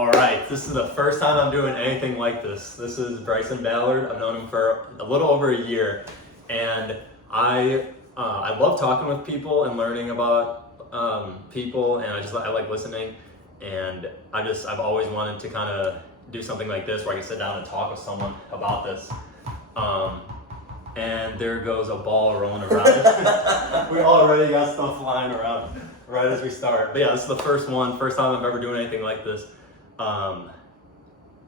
All right, this is the first time I'm doing anything like this. This is Brycen Ballard. I've known him for a little over a year, and I love talking with people and learning about people, and I like listening, and I've always wanted to kind of do something like this where I can sit down and talk with someone about this. And there goes a ball rolling around. We already got stuff flying around right as we start. But yeah, this is the first time I'm ever doing anything like this.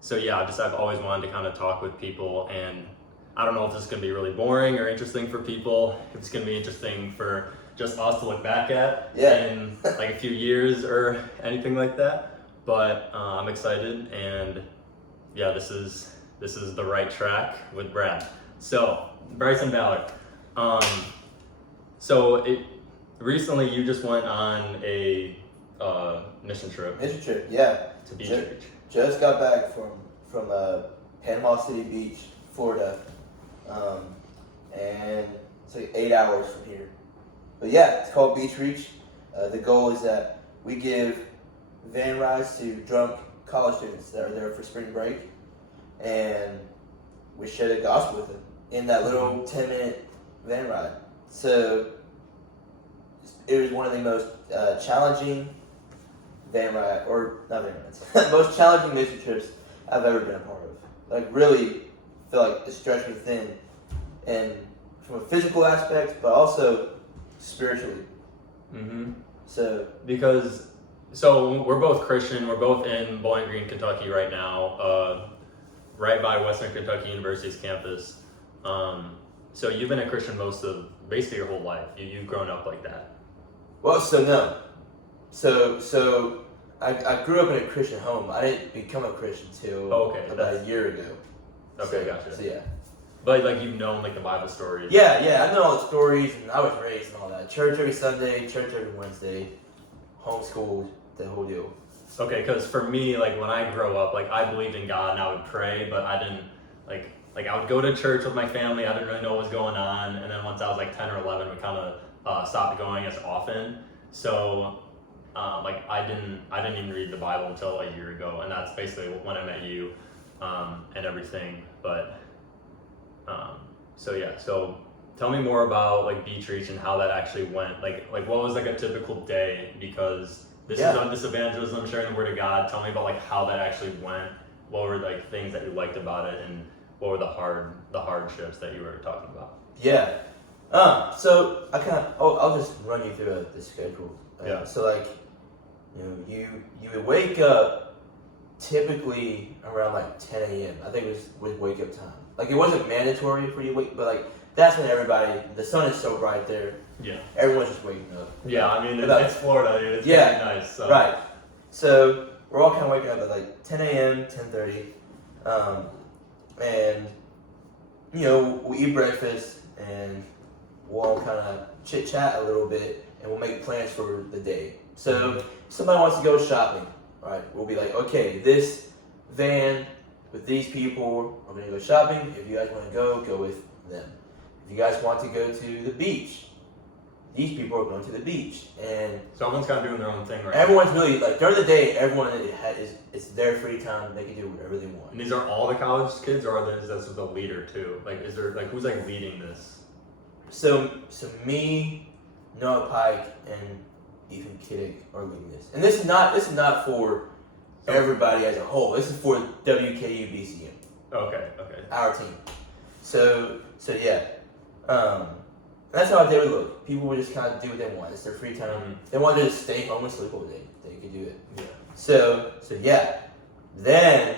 So yeah, I've always wanted to kind of talk with people, and I don't know if this is going to be really boring or interesting for people. If it's going to be interesting for just us to look back at in like a few years or anything like that. But I'm excited, and yeah, this is the right track with Brad. So Brycen Ballard. Recently you just went on a mission trip. Yeah. To Beach Ridge. Just got back from Panama City Beach, Florida, and it's like 8 hours from here. But yeah, it's called Beach Reach. The goal is that we give van rides to drunk college students that are there for spring break, and we share the gospel with them in that little 10-minute van ride. So it was one of the most challenging most challenging mission trips I've ever been a part of. Like, really feel like it stretched me thin, and from a physical aspect, but also spiritually. Mm-hmm. So we're both Christian. We're both in Bowling Green, Kentucky right now, right by Western Kentucky University's campus. So you've been a Christian most of basically your whole life. You've grown up like that. Well, no. So I grew up in a Christian home. I didn't become a Christian till about a year ago. Okay, gotcha. So yeah. But like you've known like the Bible stories. Yeah, I know all the stories, and I was raised and all that. Church every Sunday, church every Wednesday, homeschooled, the whole deal. Okay, because for me, like when I grow up, like I believed in God and I would pray, but I didn't like I would go to church with my family. I didn't really know what was going on, and then once I was like 10 or 11, we kind of stopped going as often. So I didn't even read the Bible until a year ago, and that's basically when I met you and everything. But so tell me more about like Beach Reach and how that actually went. Like what was like a typical day, because this is evangelism, sharing the word of God. Tell me about like how that actually went. What were like things that you liked about it, and what were the hardships that you were talking about? Yeah. So I'll just run you through the schedule. So like, you would wake up typically around like 10 a.m. I think it was wake up time. Like, it wasn't mandatory for you to wake, but like that's when the sun is so bright there. Yeah. Everyone's just waking up. Yeah, I mean it's Florida, dude. It's pretty nice. So. Right. So we're all kind of waking up at like 10 a.m., 10:30, and we'll eat breakfast, and we'll all kind of chit chat a little bit, and we'll make plans for the day. So if somebody wants to go shopping, right? We'll be like, okay, this van with these people are going to go shopping. If you guys want to go with them. If you guys want to go to the beach, these people are going to the beach. And so everyone's kind of doing their own thing, right? Everyone's really, like, during the day, everyone it's their free time. They can do whatever they want. And these are all the college kids, or is this the leader too? Like, is there like who's like leading this? So me, Noah Pike, and Ethan Kiddick are leading this. And this is not for everybody as a whole. This is for WKU BCM. Okay. Our team. So yeah. That's how they would look. People would just kind of do what they want. It's their free time. Mm-hmm. They want to just stay home and sleep all day. They could do it. Yeah. So yeah. Then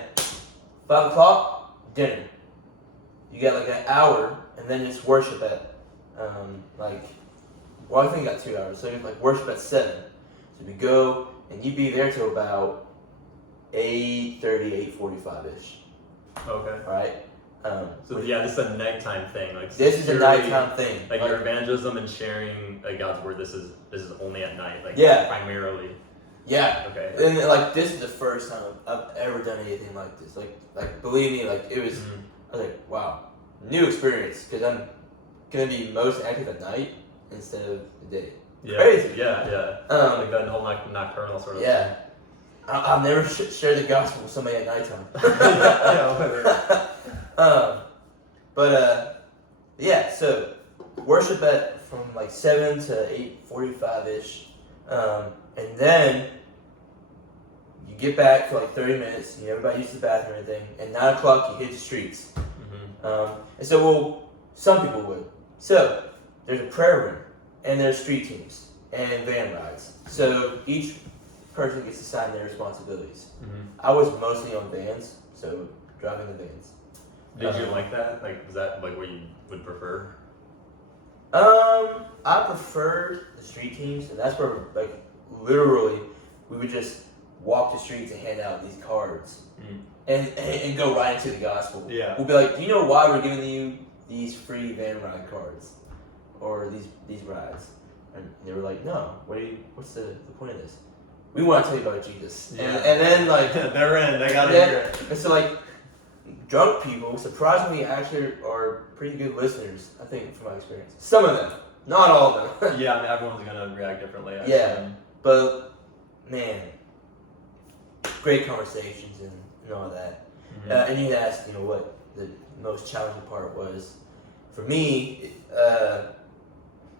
5 o'clock, dinner. You got like an hour, and then just worship at I think you got 2 hours. So you like worship at 7. So we go, and you'd be there till about 8:30, 8:45-ish. Okay. All right. This is a nighttime thing. Like this is a nighttime thing. Like your evangelism and sharing like God's word. This is only at night. Like primarily. Yeah. Okay. And like this is the first time I've ever done anything like this. Like believe me, like it was. Mm-hmm. I was like, wow, new experience, because I'm gonna be most active at night instead of the day. Yeah. Crazy. Yeah. Like that whole nocturnal sort of. Yeah. I'll never share the gospel with somebody at nighttime. Yeah, whatever. Yeah, so worship at from like 7 to 8:45-ish. And then you get back for like 30 minutes, everybody uses the bathroom and everything, and 9 o'clock you hit the streets. And so, some people would. So, there's a prayer room, and there's street teams, and van rides. So, each person gets assigned their responsibilities. I was mostly on vans, so driving the vans. Did you like that? Like, was that like what you would prefer? I preferred the street teams, and that's where, like, literally, we would just walk the streets and hand out these cards and go right into the gospel. Yeah. We'll be like, do you know why we're giving you these free van ride cards or these rides? And they were like, no. What's the point of this? We want to tell you about Jesus. Yeah. And then like they're in. They got to hear it. And so like drunk people surprisingly actually are pretty good listeners. I think from my experience. Some of them, not all of them. Yeah, I mean, everyone's gonna react differently. Yeah. But man, great conversations and all that. And you asked, what the most challenging part was. For me,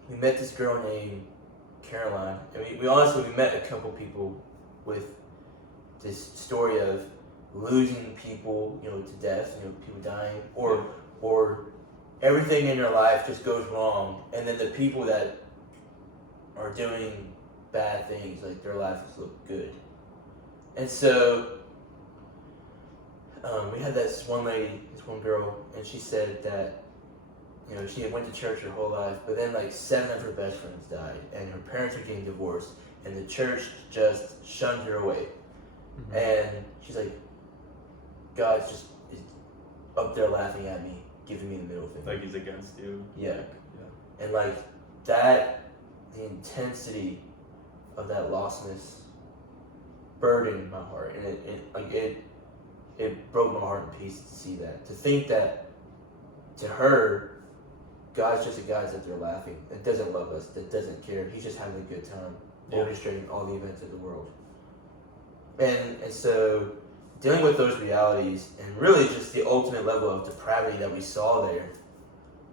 we met this girl named Caroline. And we met a couple people with this story of losing people, to death, people dying, or everything in their life just goes wrong, and then the people that are doing bad things, like their lives look good. And so we had this one girl, and she said that she had went to church her whole life, but then like 7 of her best friends died, and her parents were getting divorced, and the church just shunned her away. And she's like, God's just is up there laughing at me, giving me the middle finger. Like he's against you. Yeah. And like that, the intensity of that lostness burdened my heart, and it broke my heart in pieces to see that. To think that to her, God's just a guy that's up there laughing, that doesn't love us, that doesn't care. He's just having a good time, orchestrating all the events of the world. And so dealing with those realities, and really just the ultimate level of depravity that we saw there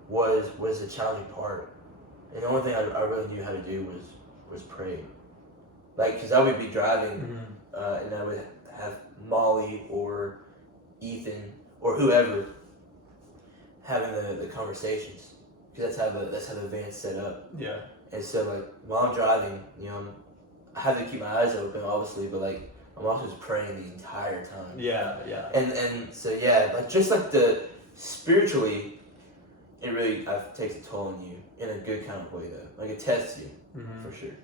was a challenging part. And the only thing I really knew how to do was pray. Like, because I would be driving, and I would have Molly or Ethan or whoever having the conversations, because that's how the van's set up. Yeah. And so like while I'm driving, I have to keep my eyes open, obviously, but like I'm also just praying the entire time. Yeah. And so like just like the spiritually, it really takes a toll on you in a good kind of way though. Like it tests you for sure.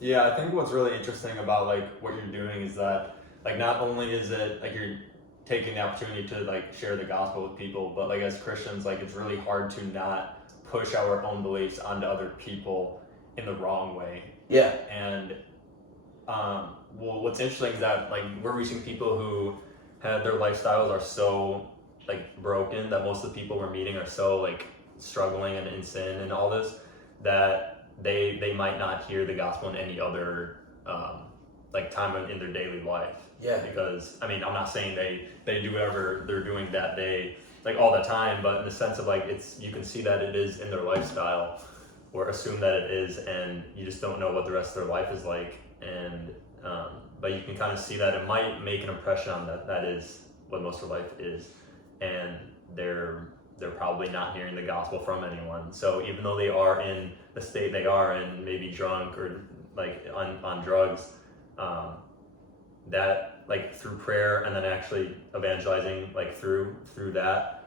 Yeah, I think what's really interesting about like what you're doing is that like not only is it like you're taking the opportunity to like share the gospel with people, but like as Christians, like it's really hard to not push our own beliefs onto other people in the wrong way. Yeah. And well, what's interesting is that like we're reaching people who have their lifestyles are so like broken, that most of the people we're meeting are so like struggling and in sin and all this, that they might not hear the gospel in any other like time in their daily life. Yeah. Because I mean, I'm not saying they do whatever they're doing that day like all the time, but in the sense of like you can see that it is in their lifestyle, or assume that it is, and you just don't know what the rest of their life is like. And but you can kind of see that it might make an impression on that is what most of their life is, and they're probably not hearing the gospel from anyone. So even though they are in the state they are in, maybe drunk or like on drugs, that like through prayer and then actually evangelizing like through that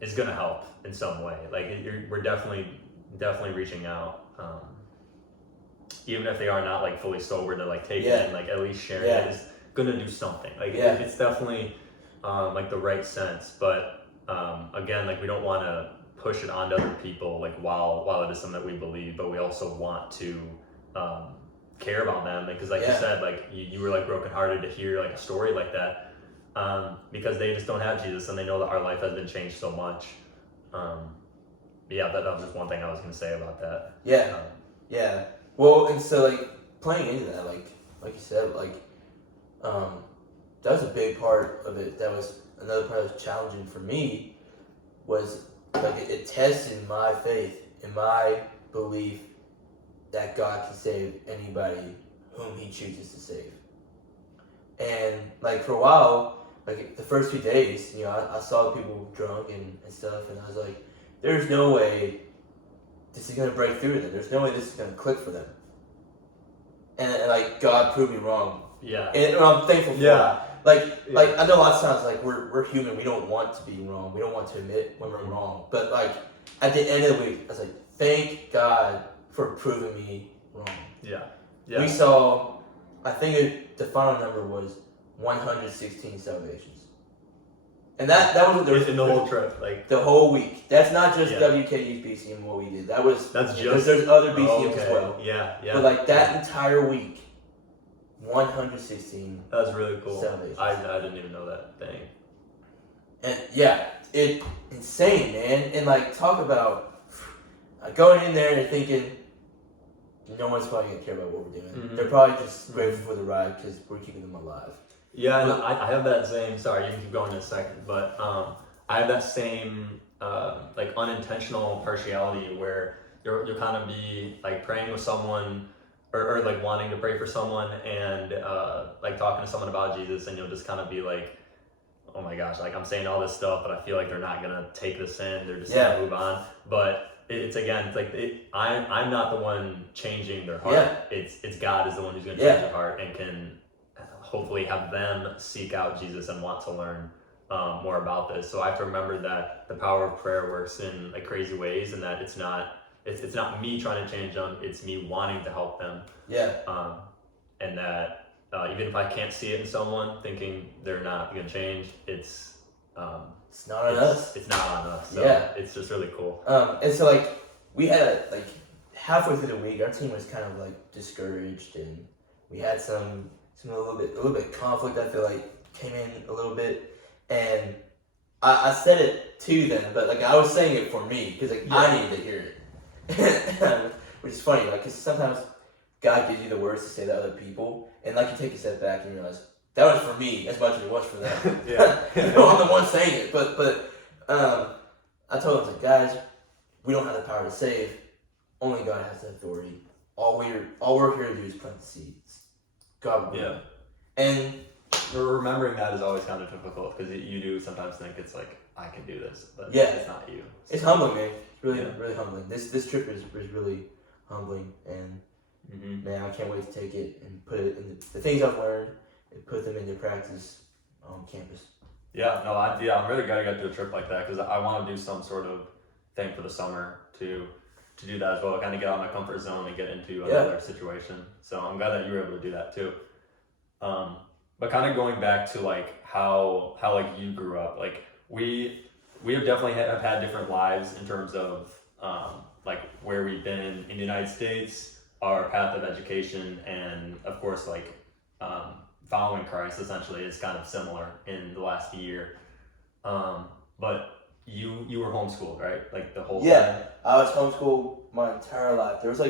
is gonna help in some way. Like we're definitely reaching out, even if they are not like fully sober, to like take it and like at least sharing it is gonna do something. Like it's definitely like the right sense, but again, like we don't want to push it onto other people like while it is something that we believe, but we also want to care about them, because like you said, like you were like brokenhearted to hear like a story like that, because they just don't have Jesus, and they know that our life has been changed so much. That was just one thing I was going to say about that. Well, and so like playing into that, like you said, like that was a big part of it. That was another part that was challenging for me. Was like it tested my faith and my belief that God can save anybody whom He chooses to save. And like for a while, like the first few days, I saw people drunk and stuff, and I was like, there's no way this is gonna break through to them. There's no way this is gonna click for them. And like God proved me wrong. Yeah. And I'm thankful for Yeah. it. Like I know a lot of times like we're human, we don't want to be wrong. We don't want to admit when we're wrong. But like at the end of the week, I was like, thank God for proving me wrong. Yeah. We saw, I think the final number was 116 salvations. And that was in the whole trip, like the whole week. That's not just WKU's BCM and what we did. That's just there's other BCMs as well. Yeah. But like that entire week, 116. That's really cool. Salvations. I didn't even know that thing. And yeah, it insane, man. And like talk about going in there and thinking no one's probably gonna care about what we're doing. Mm-hmm. They're probably just grateful for the ride because we're keeping them alive. Yeah, and I have that same. Sorry, you can keep going in a second, but I have that same like unintentional partiality where you'll kind of be like praying with someone or like wanting to pray for someone and like talking to someone about Jesus, and you'll just kind of be like, oh my gosh, like I'm saying all this stuff, but I feel like they're not gonna take this in. They're just gonna move on. But it's like I'm not the one changing their heart. Yeah. It's God is the one who's gonna change their heart and can hopefully have them seek out Jesus and want to learn more about this. So I have to remember that the power of prayer works in like crazy ways, and that it's not me trying to change them, it's me wanting to help them. Yeah. And that even if I can't see it in someone thinking they're not gonna change, it's not on us. It's not on us. So it's just really cool. And so like we had like halfway through the week, our team was kind of like discouraged, and we had a little bit conflict. I feel like came in a little bit, and I said it to them, but like I was saying it for me because like I needed to hear it, which is funny, like because sometimes God gives you the words to say to other people, and like you take a step back and realize that was for me as much as it was for them. I'm the one saying it, but I told them, I was like, guys, we don't have the power to save. Only God has the authority. All we're here to do is plant the seeds. God will. Yeah. And remembering that is always kind of difficult because you do sometimes think it's like I can do this, but it's not you. So. It's humbling, man. It's really humbling. This trip is really humbling, and man, I can't wait to take it and put it in the things I've learned and put them into practice on campus. Yeah, no, I'm really glad I got to do a trip like that because I want to do some sort of thing for the summer to do that as well, kind of get out of my comfort zone and get into another situation. So I'm glad that you were able to do that too. But kind of going back to like how like you grew up, like we have definitely have had different lives in terms of like where we've been in the United States, our path of education, and of course like following Christ essentially is kind of similar in the last year. But you were homeschooled, right? Like the whole time? I was homeschooled my entire life. There was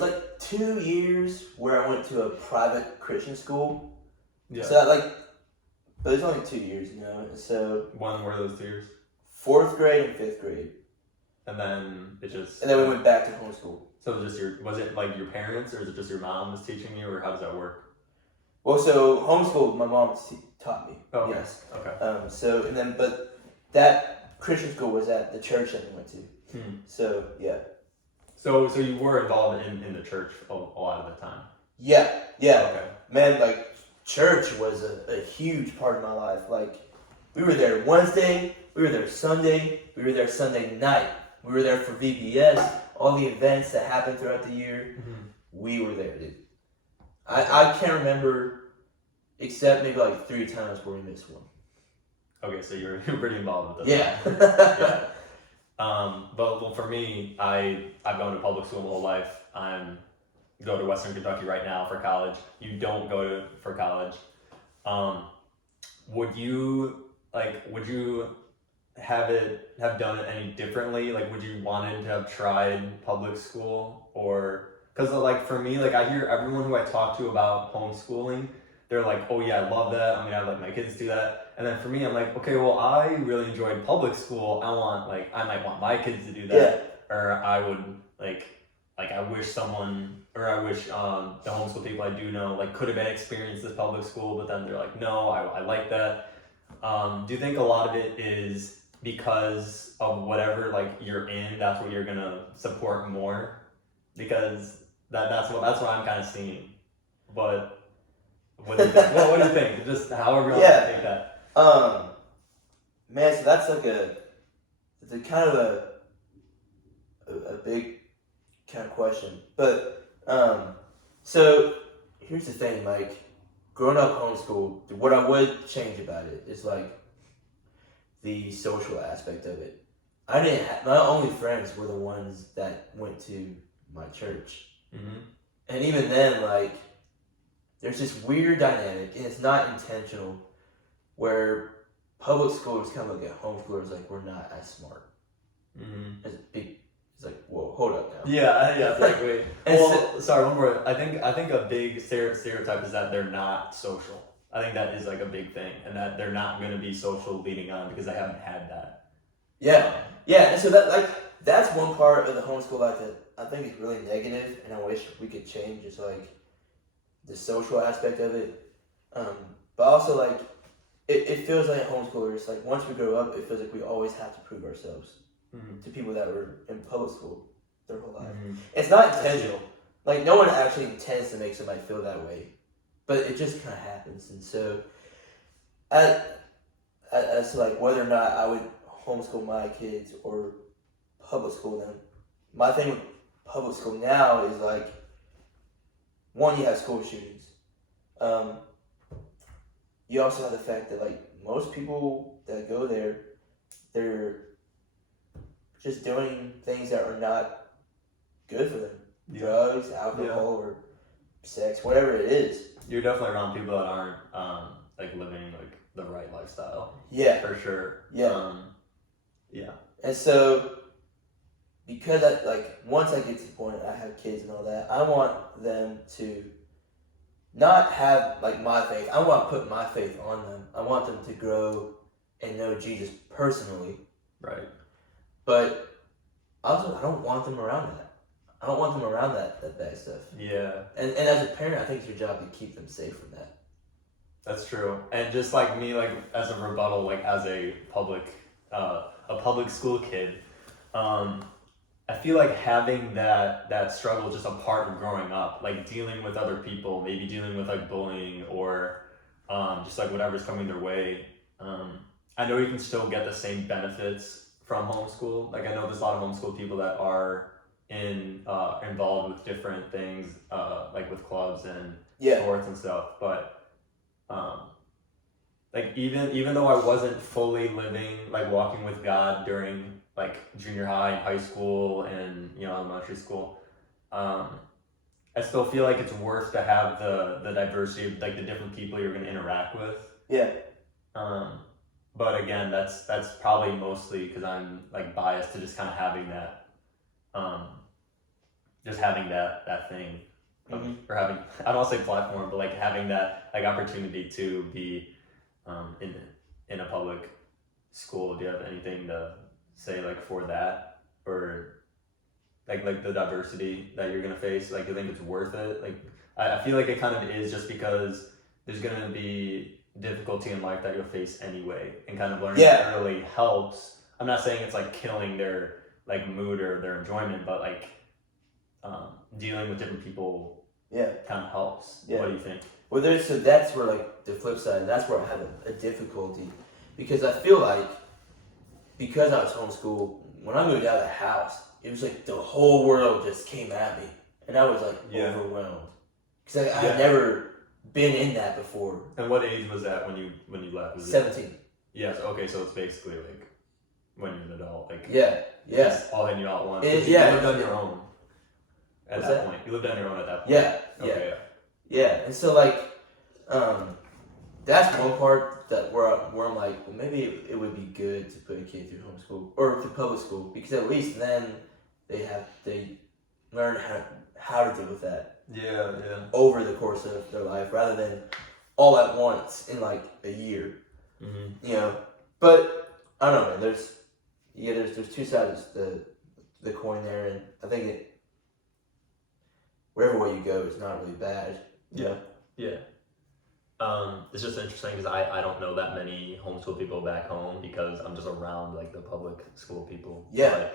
like 2 years where I went to a private Christian school. Yeah. So that but it's only 2 years, So when were those 2 years? 4th grade and 5th grade. And then And then we went back to homeschool. So was it like your parents, or is it just your mom was teaching you, or how does that work? Well, so homeschool, my mom taught me. Oh, yes. Okay. But that Christian school was at the church that we went to. So yeah. So you were involved in the church a lot of the time. Yeah. Okay. Man, like church was a huge part of my life. Like we were there Wednesday, we were there Sunday, we were there Sunday night, we were there for VBS, all the events that happened throughout the year. We were there, dude. I can't remember except maybe like 3 times where we missed one. Okay, so you're pretty involved with this. Yeah. But for me, I've gone to public school my whole life. I'm go to Western Kentucky right now for college. You don't go for college. Would you have done it any differently? Like, would you wanted to have tried public school, or because like for me, like I hear everyone who I talk to about homeschooling, they're like, oh yeah, I love that. I'm gonna have like my kids do that. And then for me, I'm like, okay, well, I really enjoyed public school. I might want my kids to do that, or I would like I wish I wish the homeschool people I do know like could have been experienced this public school, but then they're like, no, I like that. Do you think a lot of it is because of whatever like you're in, that's what you're gonna support more? Because that's what I'm kind of seeing. But what do you think? What do you think? Just however you want to take that. Man, so that's like it's a kind of a big kind of question. But so here's the thing, Mike. Growing up homeschooled, what I would change about it is like the social aspect of it. I didn't have, my only friends were the ones that went to my church. Mm-hmm. And even then, like, there's this weird dynamic, and it's not intentional, where public schoolers kind of look at homeschoolers like we're not as smart. Mm-hmm. It's like, whoa, hold up now. Yeah, like, wait. Well, sorry, one more. I think a big stereotype is that they're not social. I think that is like a big thing, and that they're not going to be social leading on because they haven't had that. Yeah, and so that's one part of the homeschool life that I think is really negative, and I wish we could change. Is like the social aspect of it, but also like it feels like homeschoolers, like once we grow up, it feels like we always have to prove ourselves to people that were in public school their whole life. It's not intentional. Like no one actually intends to make somebody feel that way, but it just kind of happens. And so, as to like whether or not I would homeschool my kids or public school them, my thing with public school now is like, one, you have school shootings. You also have the fact that like most people that go there, they're just doing things that are not good for them. Yeah. Drugs, alcohol, or sex, whatever it is. You're definitely around people that aren't like living like the right lifestyle. Yeah. For sure. Yeah. Yeah. And so, because once I get to the point I have kids and all that, I want them to not have like my faith. I want to put my faith on them. I want them to grow and know Jesus personally. Right. But also, I don't want them around that. I don't want them around that bad stuff. Yeah. And as a parent, I think it's your job to keep them safe from that. That's true. And just like me, like as a rebuttal, like as a public school kid, I feel like having that struggle just a part of growing up, like dealing with other people, maybe dealing with like bullying or just like whatever's coming their way. I know you can still get the same benefits from homeschool. Like I know there's a lot of homeschool people that are involved with different things, like with clubs and sports and stuff. But like even though I wasn't fully living, like walking with God during like junior high and high school and elementary school, I still feel like it's worth to have the diversity of like the different people you're going to interact with. Yeah. But again, that's probably mostly because I'm like biased to just kind of having that, just having that thing, or having, I don't want to say platform, but like having that like opportunity to be in a public school. Do you have anything to say like for that, or like the diversity that you're gonna face? Like, do you think it's worth it? Like, I feel like it kind of is, just because there's gonna be difficulty in life that you'll face anyway, and kind of learning early helps. I'm not saying it's like killing their like mood or their enjoyment, but like dealing with different people kind of helps. What do you think? Well, so that's where like the flip side, and that's where I have a difficulty, because I feel like because I was homeschooled, when I moved out of the house, it was like the whole world just came at me, and I was like overwhelmed, because I had never been in that before. And what age was that when you left? Was 17. Yes. Okay, so it's basically like when you're an adult, like it's all hitting you all at once. You lived on your own at that point. You lived on your own at that point. Yeah. And so like, that's one part that where I'm like, well, maybe it would be good to put a kid through homeschool or through public school, because at least then they learn how to deal with that. Yeah. Over the course of their life, rather than all at once in like a year. Mm-hmm. You know, but I don't know, man. There's two sides to the coin there, and I think wherever way you go is not really bad. Yeah. It's just interesting because I don't know that many homeschool people back home because I'm just around like the public school people. Yeah.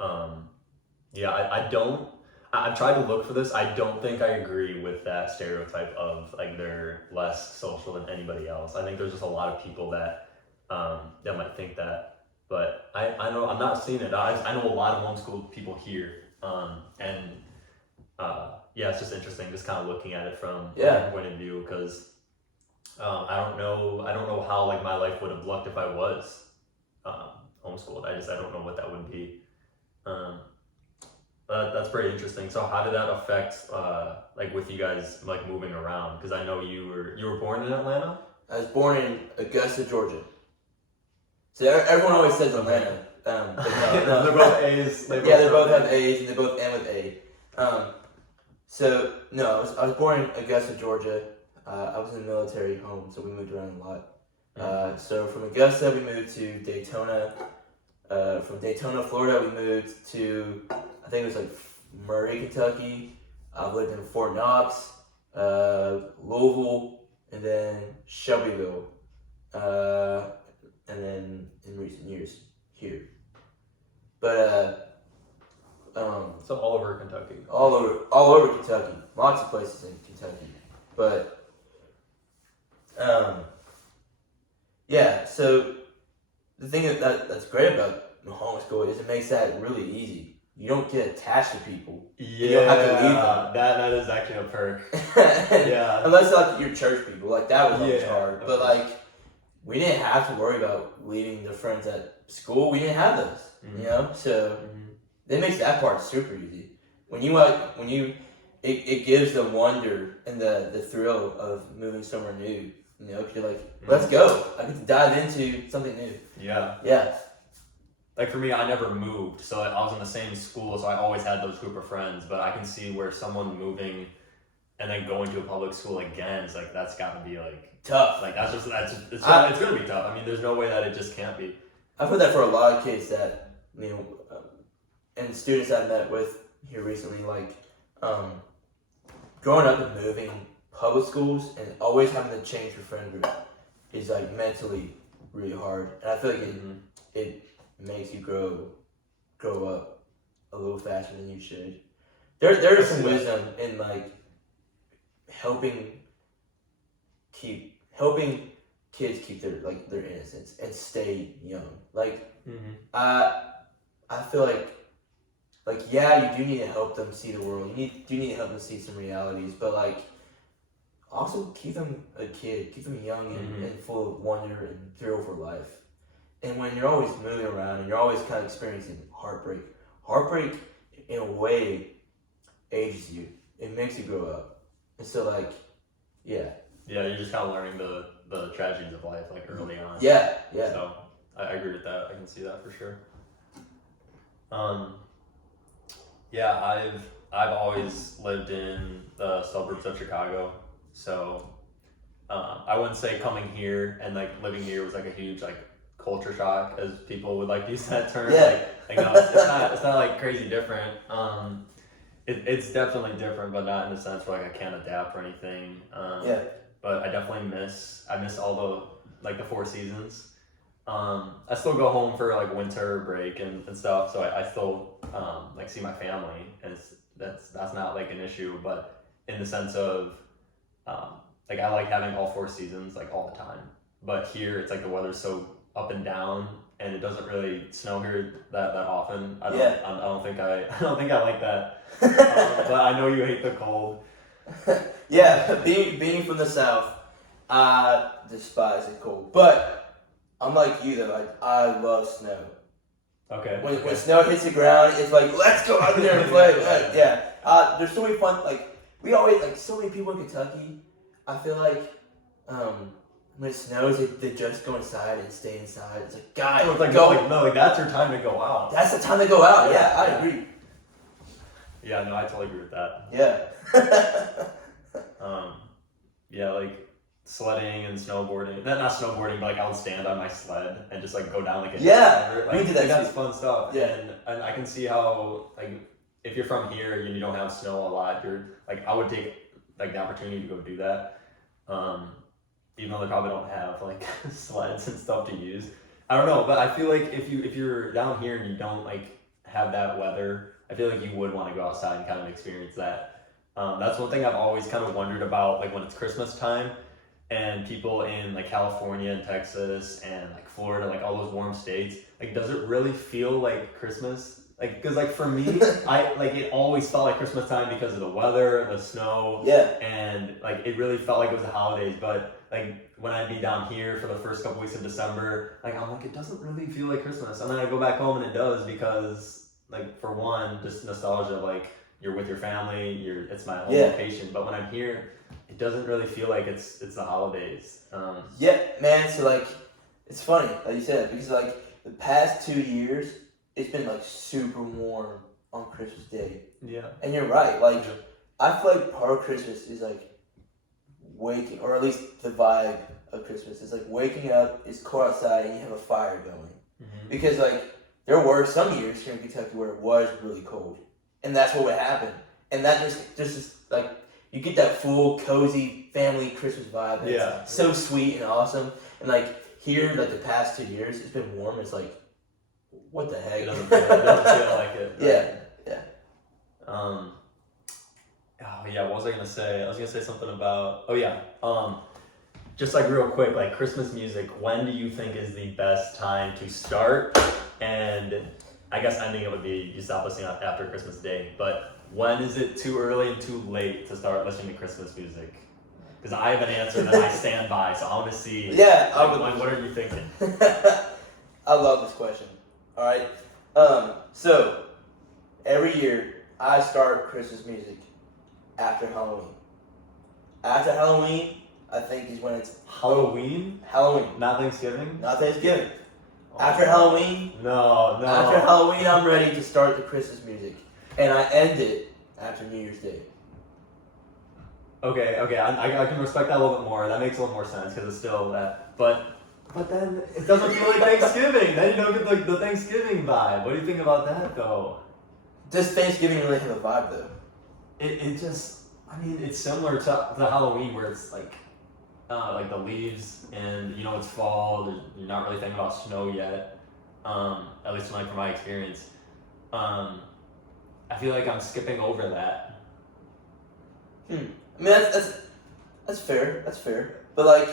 I don't. I've tried to look for this. I don't think I agree with that stereotype of like they're less social than anybody else. I think there's just a lot of people that might think that, but I know I'm not seeing it. I know a lot of homeschool people here, it's just interesting, just kind of looking at it from that point of view because I don't know how like my life would have looked if I was homeschooled. I don't know what that would be. That's pretty interesting. So how did that affect like with you guys like moving around? Because I know you were born in Atlanta. I was born in Augusta, Georgia. So everyone always says Atlanta. But no. They're both A's. They both have A's and they both end with A. So no, I was born in Augusta, Georgia. I was in the military home, so we moved around a lot. So from Augusta, we moved to Daytona. From Daytona, Florida, we moved to, I think it was like Murray, Kentucky. I've lived in Fort Knox, Louisville, and then Shelbyville, and then in recent years here. But so all over Kentucky. All over Kentucky. Lots of places in Kentucky. But so the thing that's great about homeschool is it makes that really easy. You don't get attached to people. Yeah, you don't have to leave them. That is actually a perk. Yeah. Unless like your church people, like that was always hard. But Okay. like we didn't have to worry about leaving the friends at school. We didn't have those. Mm-hmm. You know? So it makes that part super easy. It gives the wonder and the thrill of moving somewhere new. You know, 'cause you're like, let's go. I get to dive into something new. Yeah. Yeah. Like for me, I never moved, so I was in the same school, so I always had those group of friends. But I can see where someone moving and then going to a public school again is like that's got to be like Tough. Like it's gonna be tough. I mean, there's no way that it just can't be. I've heard that for a lot of kids that and students I've met with here recently, like growing up and moving public schools and always having to change your friend group is like mentally really hard, and I feel like it makes you grow up a little faster than you should. There is some wisdom in like helping kids keep their innocence and stay young. Like I feel like you do need to help them see the world. You do need to help them see some realities, but like also keep them a kid, keep them young and full of wonder and thrill for life. And when you're always moving around and you're always kind of experiencing heartbreak in a way ages you. It makes you grow up. And so Yeah, you're just kind of learning the tragedies of life like early on. Yeah. So I agree with that. I can see that for sure. I've always lived in the suburbs of Chicago, so I wouldn't say coming here and like living here was like a huge like culture shock, as people would like to use that term. Yeah. It's not like crazy different. It's definitely different, but not in the sense where like I can't adapt or anything. But I definitely miss all the 4 seasons. I still go home for like winter break and stuff, so I still like see my family, and that's not like an issue. But in the sense of like I like having all 4 seasons like all the time. But here it's like the weather's so up and down, and it doesn't really snow here that often. I don't think I like that. But I know you hate the cold. Yeah, being from the South, I despise the cold. But I'm like you though, I love snow. Okay. When snow hits the ground, it's like, let's go out there and play. There's so many fun, like, we always, like, so many people in Kentucky, I feel like, when it snows, they just go inside and stay inside. It's like, guys, no, that's your time to go out. That's the time to go out. Yeah, I agree. Yeah, no, I totally agree with that. Yeah. sledding and snowboarding. Not snowboarding, but like I would stand on my sled and just like go down like a Yeah, like, we did that that's too. fun stuff. Yeah. And I can see how like if you're from here and you don't have snow a lot, you're like I would take like the opportunity to go do that. Even though they probably don't have like sleds and stuff to use. I don't know, but I feel like if you're down here and you don't like have that weather, I feel like you would want to go outside and kind of experience that. That's one thing I've always kind of wondered about, like when it's Christmas time and people in like California and Texas and like Florida, like all those warm states, like does it really feel like Christmas? Like, cause like for me, I like it always felt like Christmas time because of the weather, the snow, and like it really felt like it was the holidays. But like when I'd be down here for the first couple weeks of December, like I'm like it doesn't really feel like Christmas, and then I go back home and it does because like for one, just nostalgia, like you're with your family, it's my home location. But when I'm here, it doesn't really feel like it's the holidays. Yeah, man. So like, it's funny like you said because like the past 2 years. It's been like super warm on Christmas Day. Yeah. And you're right. Like, I feel like part of Christmas is like waking, or at least the vibe of Christmas is like waking up, it's cold outside, and you have a fire going. Mm-hmm. Because like there were some years here in Kentucky where it was really cold, and that's what would happen. And that just like you get that full cozy family Christmas vibe. And it's so sweet and awesome. And like here, like the past 2 years, it's been warm. It's like. What the heck? It doesn't feel like it. Yeah. Oh yeah, what was I gonna say? I was gonna say something about just like real quick, like Christmas music, when do you think is the best time to start? And I guess ending it would be you stop listening after Christmas Day, but when is it too early and too late to start listening to Christmas music? Because I have an answer that I stand by, so I want to see what are you thinking? I love this question. All right. So every year I start Christmas music after Halloween. After Halloween, I think is when it's Halloween. Not Thanksgiving. Oh, after Halloween. No. After Halloween, I'm ready to start the Christmas music, and I end it after New Year's Day. Okay. I can respect that a little bit more. That makes a little more sense because it's still that, but then it doesn't feel like Thanksgiving. Then you don't get like the Thanksgiving vibe. What do you think about that though? Does Thanksgiving really have a vibe though? It just, I mean, it's similar to the Halloween where it's like the leaves and it's fall. You're not really thinking about snow yet. At least from my experience. I feel like I'm skipping over that. I mean that's fair. That's fair. But like.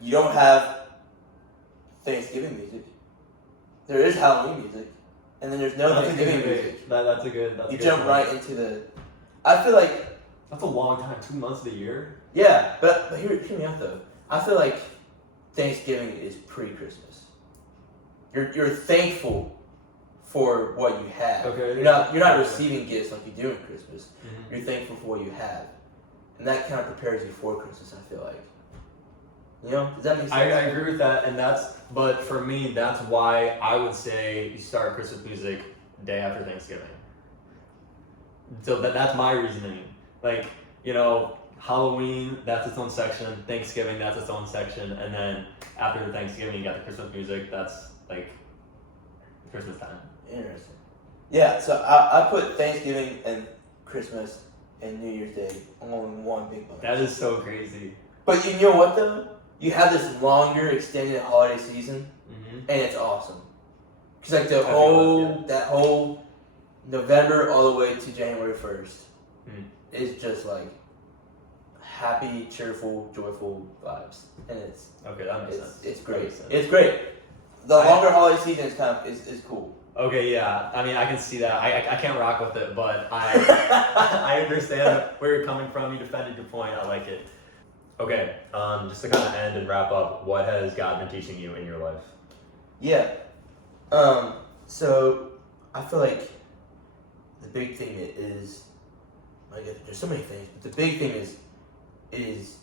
You don't have Thanksgiving music. There is Halloween music, and then there's no Thanksgiving music. That's a good. You jump right into the. I feel like that's a long time. 2 months of the year. Yeah, but hear me out though. I feel like Thanksgiving is pre-Christmas. You're thankful for what you have. Okay. You're not receiving gifts like you do in Christmas. Mm-hmm. You're thankful for what you have, and that kind of prepares you for Christmas. I feel like. Does that make sense? I agree with that, but for me, that's why I would say you start Christmas music day after Thanksgiving. So that's my reasoning. Like, Halloween, that's its own section. Thanksgiving, that's its own section. And then after the Thanksgiving, you got the Christmas music. That's like Christmas time. Interesting. Yeah, so I put Thanksgiving and Christmas and New Year's Day all in one big bunch. That is so crazy. But you know what though? You have this longer extended holiday season, and it's awesome. Cause like that whole November all the way to January 1st is just like happy, cheerful, joyful vibes, and that makes sense. It's great. It's great. The longer holiday season is cool. Okay, yeah. I mean, I can see that. I can't rock with it, but I understand where you're coming from. You defended your point. I like it. Okay, just to kind of end and wrap up, what has God been teaching you in your life? Yeah. So I feel like the big thing is, there's so many things, but the big thing is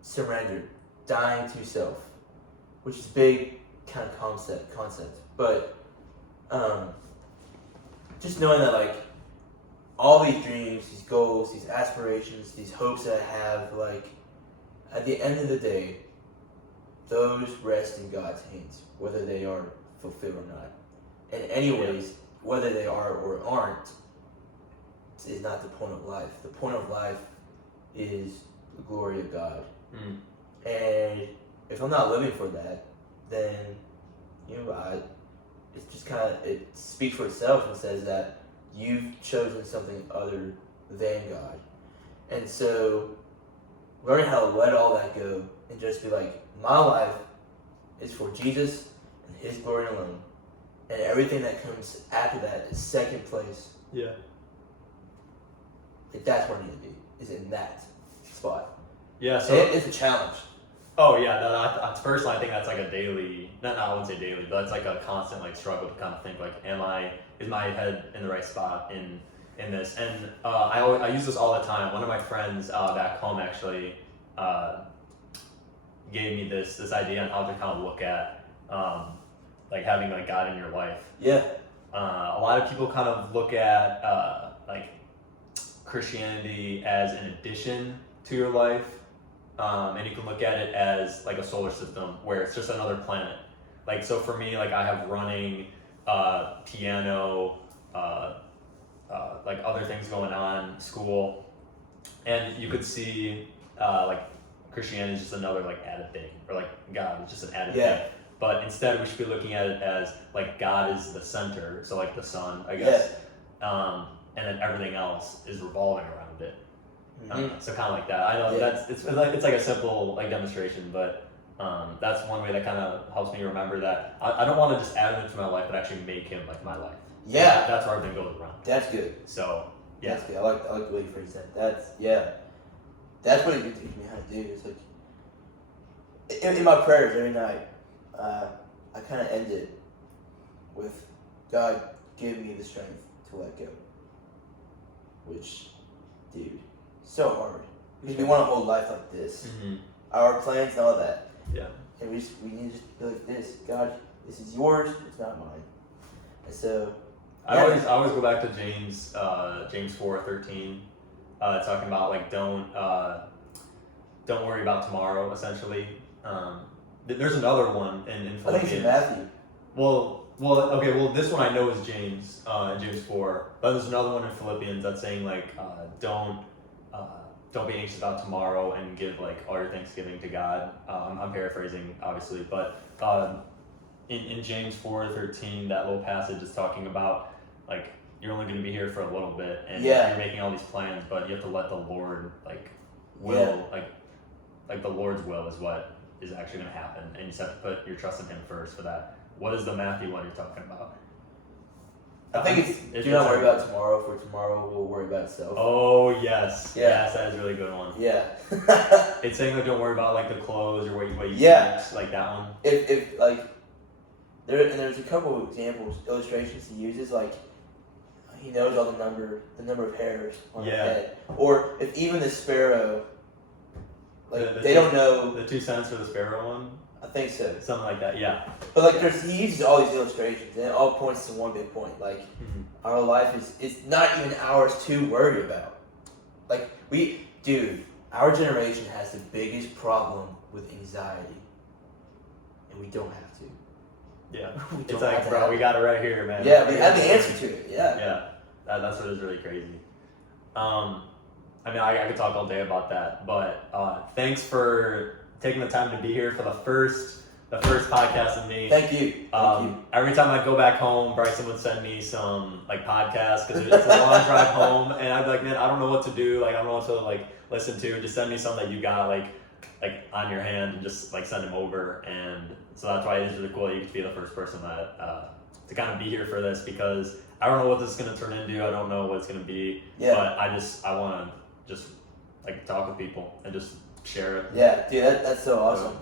surrender, dying to self, which is a big kind of concept. But just knowing that like all these dreams, these goals, these aspirations, these hopes that I have, like at the end of the day, those rest in God's hands, whether they are fulfilled or not. And anyways, whether they are or aren't, is not the point of life. The point of life is the glory of God. And if I'm not living for that, then it's just kind of, it speaks for itself and says that you've chosen something other than God. And so learning how to let all that go and just be like, my life is for Jesus and His glory alone, and everything that comes after that is second place. Yeah. That's where I need to be, is in that spot. Yeah, so it's a challenge. Oh yeah, that's personally I think that's like a daily, I wouldn't say daily, but it's like a constant like struggle to kind of think like, is my head in the right spot in this? And I use this all the time. One of my friends back home actually gave me this idea on how to kind of look at like having like God in your life. Yeah. A lot of people kind of look at like Christianity as an addition to your life. And you can look at it as like a solar system where it's just another planet. Like, so for me, like I have running, piano, like other things going on, school, and you could see like Christianity is just another like added thing, or like God is just an added thing. But instead we should be looking at it as like God is the center, so like the sun, I guess, and then everything else is revolving around it. So kind of like that. I know it's like a simple like demonstration, but that's one way that kind of helps me remember that I don't want to just add him into my life, but actually make him like my life. Yeah, that's where everything goes around. That's good. So yeah, that's good. I like the way you phrase that. That's what it teaches me how to do. It's like in my prayers every night, I kind of end it with, God, give me the strength to let go. Which, dude, so hard, because we want to hold life like this, our plans and all that. Yeah. And we need to just be like this. God, this is yours. It's not mine. And so I always go back to James 4:13, talking about like don't worry about tomorrow. Essentially, there's another one in Philippians. I think it's in Matthew. Well, this one I know is James 4, but there's another one in Philippians that's saying like don't be anxious about tomorrow and give like all your thanksgiving to God. I'm paraphrasing obviously, but in James 4:13, that little passage is talking about like you're only going to be here for a little bit, and you're making all these plans, but you have to let the Lord like will like the Lord's will is what is actually going to happen, and you just have to put your trust in Him first for that. What is the Matthew one you're talking about? I think it's do not worry about tomorrow, for tomorrow will worry about itself. Oh yes, yes, that is a really good one. Yeah. It's saying like don't worry about like the clothes or what you eat, like that one. If like there's a couple of examples, illustrations he uses, like he knows all the number of hairs on the head, or if even the sparrow, like they don't know the 2 cents for the sparrow one. I think so. Something like that, yeah. But like he uses all these illustrations, and it all points to one big point. Like our life is not even ours to worry about. Like our generation has the biggest problem with anxiety, and we don't have to. Yeah, it's like, bro, we got it right here, man. Yeah, we have the answer to it. Yeah. Yeah, that's what is really crazy. I mean, I could talk all day about that, but thanks for taking the time to be here for the first podcast of me. Thank you. Every time I go back home, Brycen would send me some like podcasts because it's a long drive home, and I'd be like, man, I don't know what to do. Like, I don't know what to like listen to. Just send me some that you got like on your hand, and just like send them over. And so that's why it's really cool that you get to be the first person that to kind of be here for this, because I don't know what this is going to turn into. I don't know what it's going to be. Yeah. But I want to just like talk with people and just share it. Yeah, dude, that's so awesome.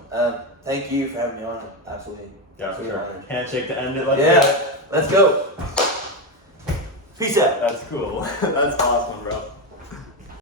Thank you for having me on. Absolutely. Yeah, for sure. Honored. Handshake to end it like that. Let's go. Peace out. That's cool. That's awesome, bro.